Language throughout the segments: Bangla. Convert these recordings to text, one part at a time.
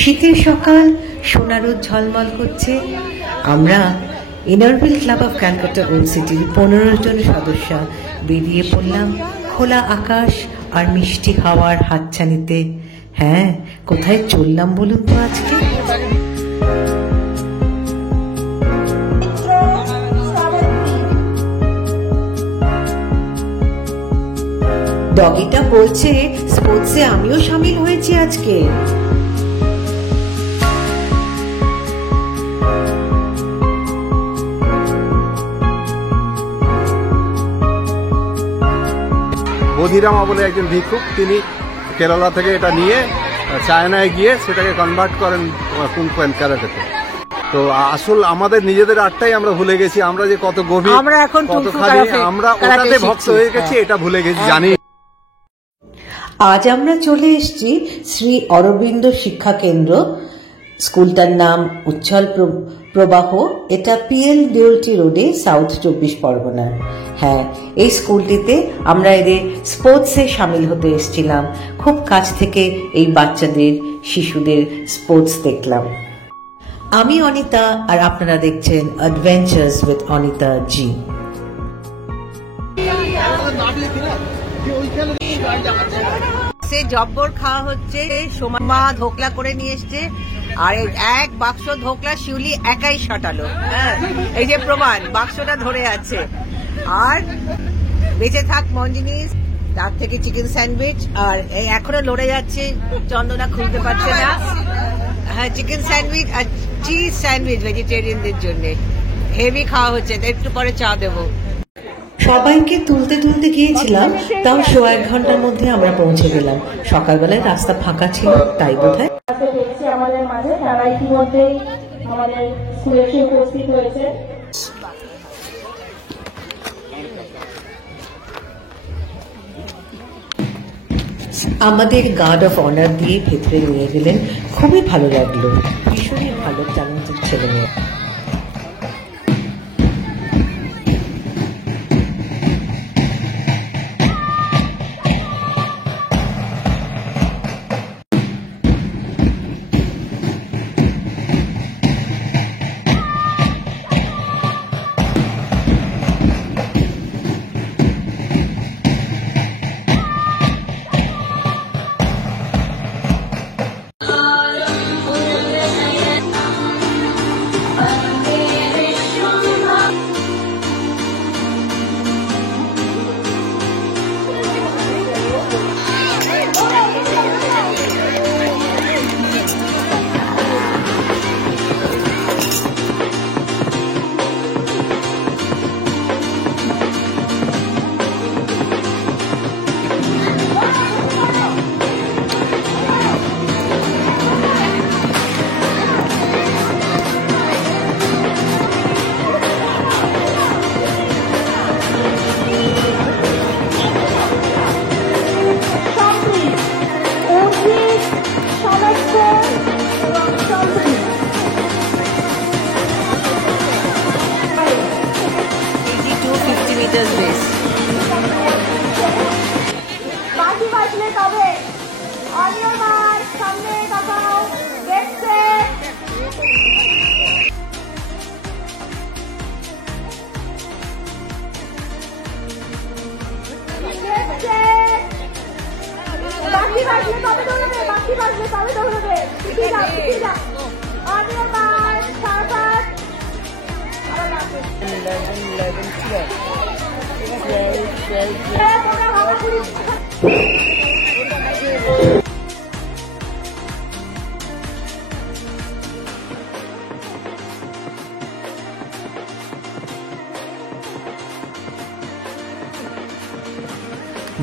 শীতের সকাল, সোনা রোদ ঝলমল করছে। আমরা Inner Wheel club of Calcutta old সিটির 15 জন সদস্য বেরিয়ে পড়লাম খোলা আকাশ আর মিষ্টি হাওয়ার হাতছানিতে। হ্যাঁ, কোথায় চললাম বলুন তো আজকে? ডগিটা বলছে স্পোর্টসে আমিও সামিল হয়েছি আজকে। বধিরামা বলে একজন ভিক্ষুক, তিনি কেরালা থেকে এটা নিয়ে চায়নায় গিয়ে সেটাকে কনভার্ট করেন কুংফু এন্ড ক্যারাটেতে। তো আসল আমাদের নিজেদের আটটাই আমরা ভুলে গেছি, আমরা যে কত গভীর, আমরা এখন কতখানি আমরা ওটাতে ভক্ত হয়ে গেছি এটা ভুলে গেছি, জানি। আজ আমরা চলে এসেছি শ্রী অরবিন্দ শিক্ষা কেন্দ্র। স্কুলটার নাম উচ্ছল প্রবাহ। এটা পিএল দেউলটি রোডে, সাউথ 24 পরগনার। হ্যাঁ, এই স্কুলটিতে আমরা এদের স্পোর্টসে সামিল হতে এসেছিলাম। খুব কাছ থেকে এই বাচ্চাদের, শিশুদের স্পোর্টস দেখলাম। আমি অনিতা, আর আপনারা দেখছেন অ্যাডভেঞ্চার্স উইথ অনিতা জি। জব্বর খাওয়া হচ্ছে, সোমা ধোকলা করে নিয়ে এসছে, আর এক বাক্স ধোকলা শিউলি একাই সাটালো। হ্যাঁ, এই যে প্রমাণ, বাক্সটা ধরে আছে। আর বেঁচে থাক মঞ্জিনিস, তার থেকে চিকেন স্যান্ডউইচ, আর এখনো লড়ে যাচ্ছে, চন্দনা খুলতে পারছে না। হ্যাঁ, চিকেন স্যান্ডউইচ আর চিজ স্যান্ডউইচ ভেজিটেরিয়ানদের জন্য হেভি খাওয়া হচ্ছে। একটু পরে চা দেবো। সবাইকে তুলতে তুলতে গিয়েছিলাম, তাও 1.5 ঘন্টার মধ্যে আমরা পৌঁছে গেলাম। সকালবেলায় রাস্তা ফাঁকা ছিল, তাই বোধহয়। আমাদের মাঝে তারা ইতিমধ্যেই আমাদের স্কুলে এসে উপস্থিত হয়েছে। আমাদের গার্ড অফ অনার দিয়ে ভেতরে নিয়ে গেলেন। খুবই ভালো লাগলো, ভীষণই ভালো ট্যালেন্টেড ছেলে মেয়ে।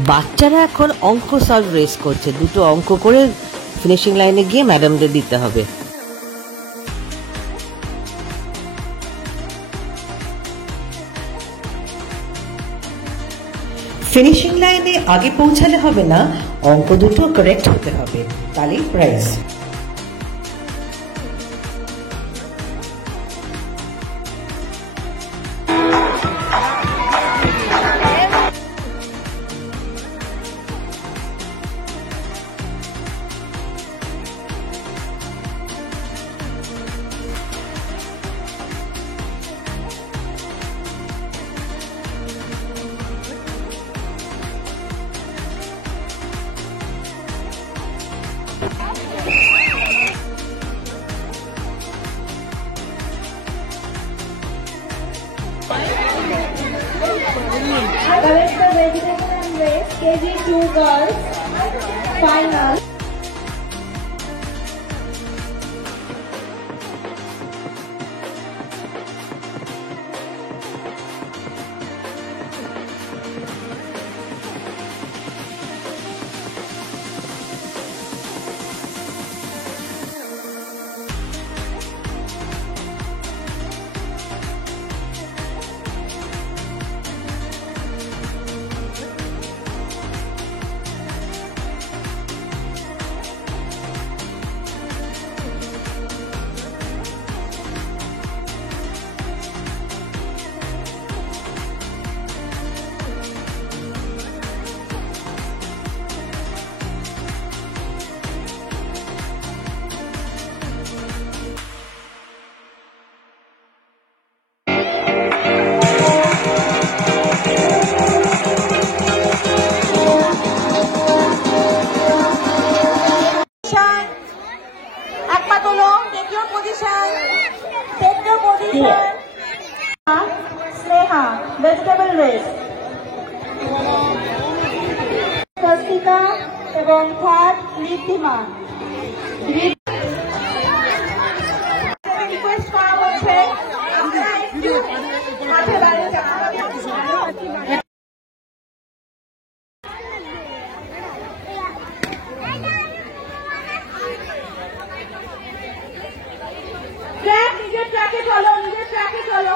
বাচ্চারা এখন অঙ্ক সলভ রেস করছে। 2টো অঙ্ক করে ফিনিশিং লাইনে গিয়ে ম্যাডামদের দিতে হবে। ফিনিশিং লাইনে আগে পৌঁছালে হবে না, অঙ্ক দুটো কারেক্ট হতে হবে, তাহলেই prize. Final. Sneha vegetable race, Swastika এবং থার্ড ঋদ্ধিমা। রিকোয়েস্ট করা হচ্ছে আপনারা একটু মাঠে বাইরে যান। নিজের ট্র্যাকে চলো, নিজের ট্র্যাকে চলো।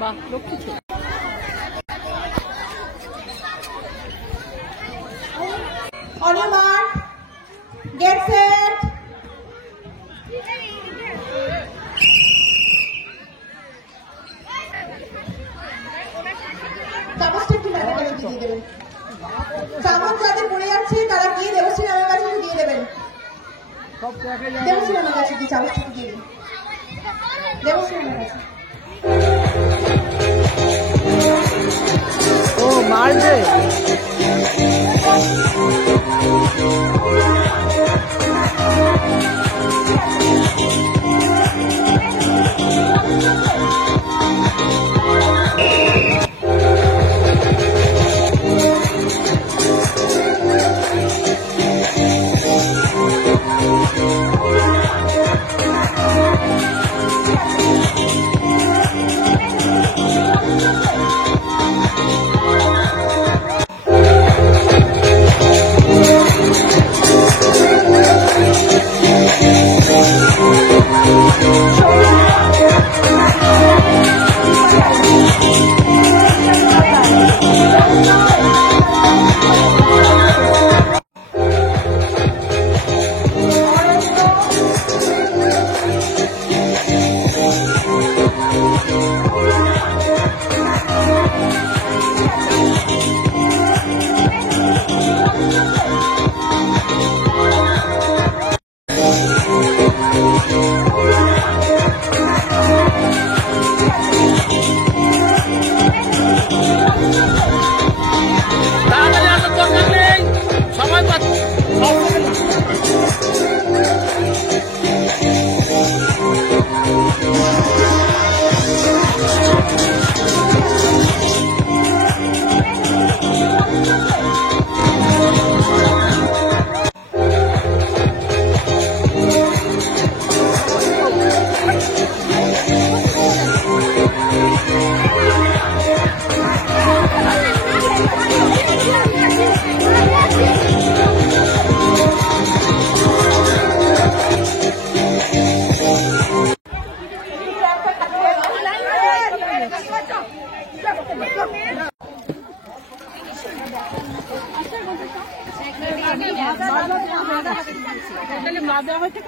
বাহ, লক্ষ্মী ছিল। On your mark, get set. চামচটা একটু ম্যামের কাছে দিয়ে দেবেন। চামচ যাদের পড়ে যাচ্ছে তারা গিয়ে দেবশ্রী ম্যামের কাছে দিয়ে দেবেন। দেবশ্রী ম্যামের কাছে দিয়ে চামচটা দিয়ে দিন। দেবশ্রী ম্যামের কাছে। ও মারবে।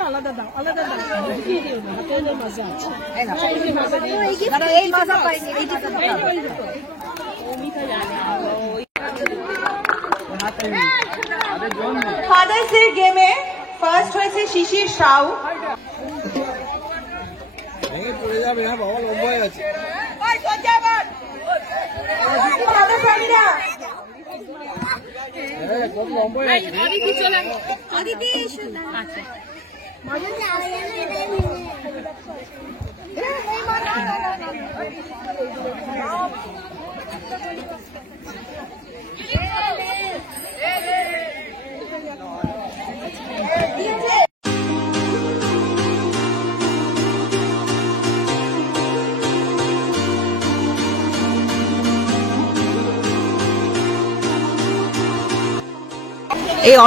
আলাদা দাও, আলাদা দাও। মজা আছে। এই মজা পাইনি। ফাদার্স ডে গেমে ফার্স্ট হয়েছে শিশির সাউ। পড়ে যাবে, হ্যাঁ বাবা লম্বা হয়ে আছে। কত লম্বা হয়ে আছে। এই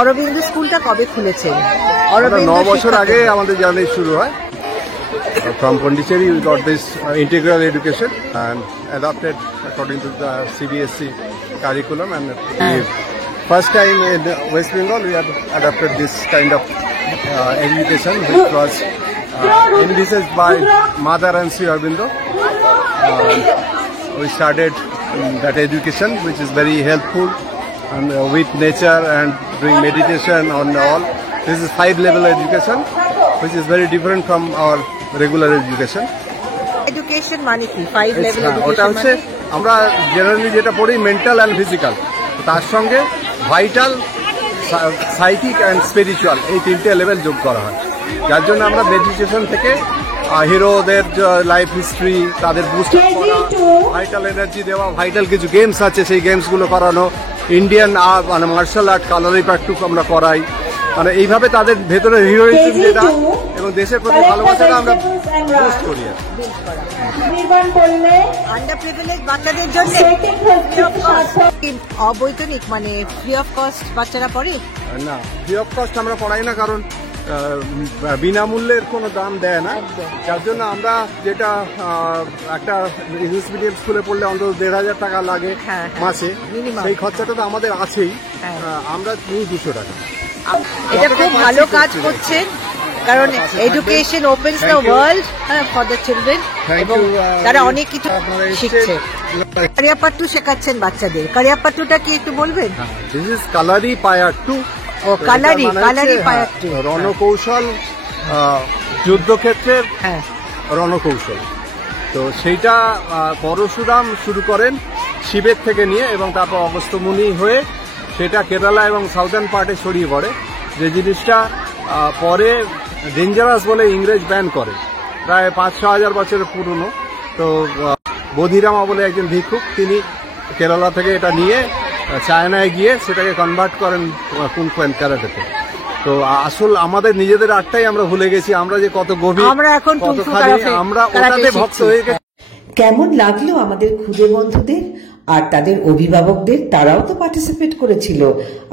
অরবিন্দ স্কুলটা কবে খুলেছেন? 9 বছর আগে আমাদের জার্নি শুরু হয়। From Pondicherry we got this integral education and adopted according to the CBSE curriculum, and first time in West Bengal we have adopted this kind of education which was envisaged by Mother and Sri Aurobindo. We started that education which is very helpful and with nature and doing meditation on all. This is 5-level education which is very different from our regular education. Education মানে কি? 5 লেভেল ওটা এডুকেশন হচ্ছে আমরা জেনারেলি যেটা পড়ি মেন্টাল অ্যান্ড ফিজিক্যাল, তার সঙ্গে ভাইটাল, সাইকিক অ্যান্ড স্পিরিচুয়াল এই 3টে লেভেল যোগ করা হয়। যার জন্য আমরা মেডিটেশন থেকে হিরোদের লাইফ হিস্ট্রি, তাদের বুস্ট করা, ভাইটাল এনার্জি দেওয়া, ভাইটাল কিছু গেমস আছে সেই গেমসগুলো করানো, ইন্ডিয়ান মানে মার্শাল আর্ট কালারি প্র্যাকটিস আমরা করাই। মানে এইভাবে তাদের ভেতরে হিরোইজম যেটা এবং দেশের প্রতি ভালোবাসাটা আমরা বুস্ট করি। আন্ডার প্রিভিলেজ বাচ্চাদের জন্য অবৈতনিক মানে ফ্রি অফ কস্ট বাচ্চারা পড়ে না, ফ্রি অফ কস্ট আমরা পড়াই না, কারণ বিনামূল্যের কোনো দাম দেয় না। যার জন্য আমরা যেটা একটা ইংলিশ মিডিয়াম স্কুলে পড়লে অন্তত 1,500 টাকা লাগে মাসে, সেই খরচাটা তো আমাদের আছেই। আমরা 200 টাকা। এটা খুব ভালো কাজ করছেন, কারণ education opens the world for the children এবং তারা অনেক কিছু শিখছে। কারিয়াপাট্টু শেখাচ্ছেন বাচ্চাদের। কারিয়াপাট্টুটা কি একটু বলবেন? This is Kalaripayattu. ও কালারি পায়াট্টু, রণকৌশল, যুদ্ধক্ষেত্রের রণকৌশল। তো সেইটা পরশুরাম শুরু করেন শিবের থেকে নিয়ে এবং তারপর অগস্ত্য মুনি হয়ে সেটা কেরালা এবং সাউদার্ন পার্টে ছড়িয়ে পড়ে। যে জিনিসটা পরে ডেঞ্জারাস বলে ইংরেজ ব্যান করে, প্রায় 5-6 হাজার বছরের পুরনো। তো বোধিরামা বলে একজন ভিক্ষুক, তিনি কেরালা থেকে এটা নিয়ে চায়নায় গিয়ে সেটাকে কনভার্ট করেন কুংফু অ্যান্ড ক্যারাটেতে। তো আসল আমাদের নিজেদের আটটাই আমরা ভুলে গেছি, আমরা যে কত গভীর, আমরা এখন আমরা ওটাতে ভক্ত হয়ে গেছি। কেমন লাগলো আমাদের খুদে বন্ধুদের আর তাদের অভিভাবকদের? তারাও তো পার্টিসিপেট করেছিল।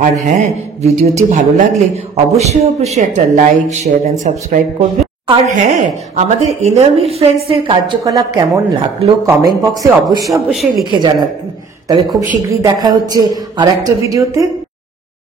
আর হ্যাঁ, ভিডিওটি ভালো লাগলে অবশ্যই একটা লাইক, শেয়ার এন্ড সাবস্ক্রাইব করবে। আর হ্যাঁ, আমাদের ইনারমিল ফ্রেন্ডসদের কার্যকলাপ কেমন লাগলো কমেন্ট বক্সে অবশ্যই লিখে জানাবেন। তবে খুব শীঘ্রই দেখা হচ্ছে আর একটা ভিডিওতে।